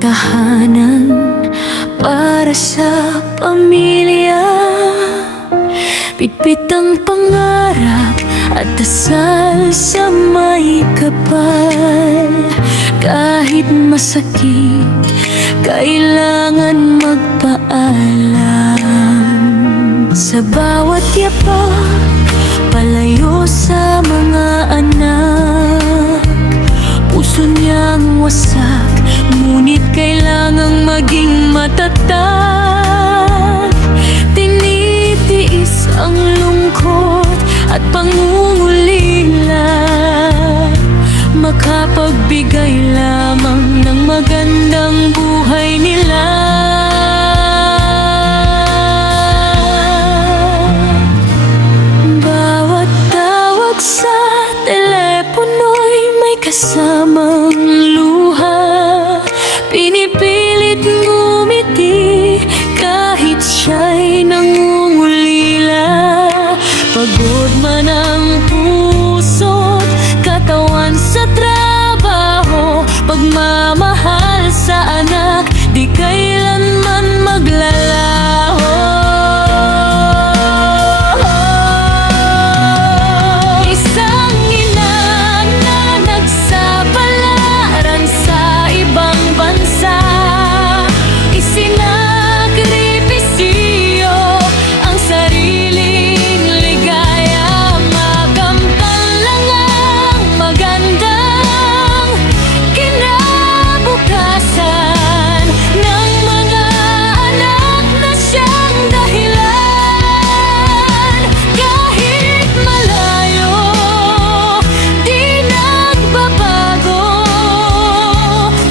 tahanan para sa pamilya. Bitbit ang pangarap at dasal sa may kapal. Kahit masakit, kailangan magpaalam. Sa bawat yapak, palayo sa mga anak. Puso niyang wasak, ngunit kailangang maging matatag. Tinitiis ang lungkot at pangungulila, makapagbigay lamang ng magandang buhay nila. Bawat tawag sa telepono'y may kasamang luha. Pinipilit ngumiti kahit siya'y nangungulila. Pagod man ang puso't katawan sa trabaho, pagmamahal sa anak di kailanman maglalaho. Isang ina na nagsapalaran sa ibang bansa, isinakripisyo ang sariling ligaya. Makamtan lang ang magandang kinabukasan ng mga anak na siyang dahilan. Kahit malayo, di nagbabago.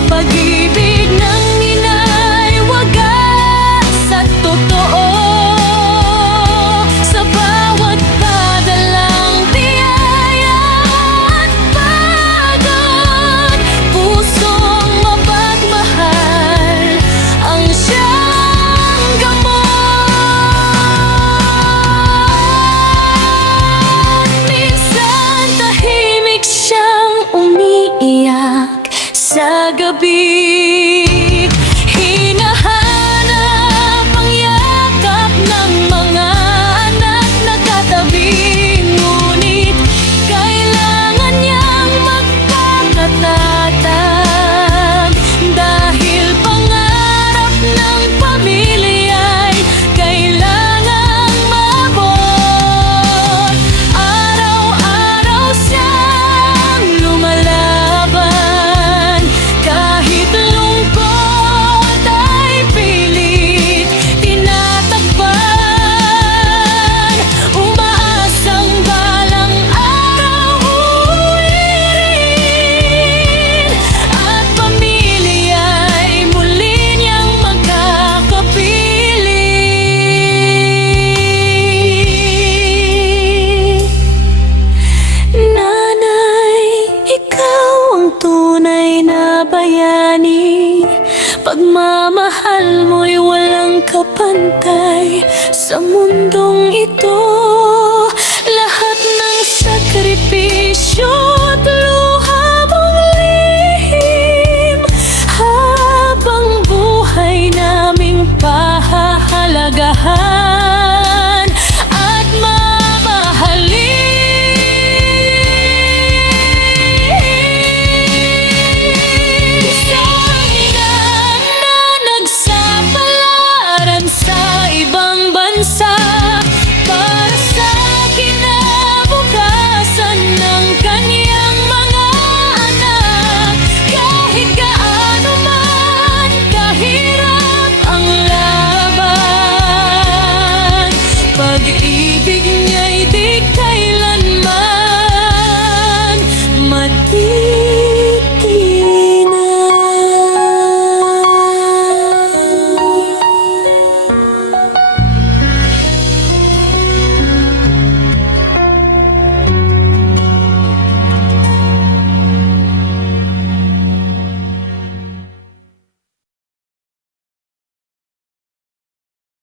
Pag-ibig ng ina'y wagas at totoo. Sa bawat padalang biyaya at pagod, pusong mapagmahal ang siyang gamot. Minsan tahimik siyang umiiyak sa gabi. Hinahanap ang yakap ng mga anak na katabi, ngunit kailangan niyang magpakatatag. Dahil pangarap ng pamilya'y kailangang maabot. Araw-araw siyang lumalaban, kahit lungkot ay pilit tinatakpan. Umaasang balang araw uuwi rin, at pamilya'y muli niyang magkakapiling. Nanay, ikaw ang tunay na bayani. Pagmamahal mo'y walang kapantay sa mundong ito. Lahat ng sakripisyo at luha mong lihim, habang buhay naming pahahalagahan at mamahalin. Isang ina na nagsapalaran sa ibang bansa para sa kinabukasan ng kaniyang mga anak. Kahit gaano man kahirap ang laban, pag-ibig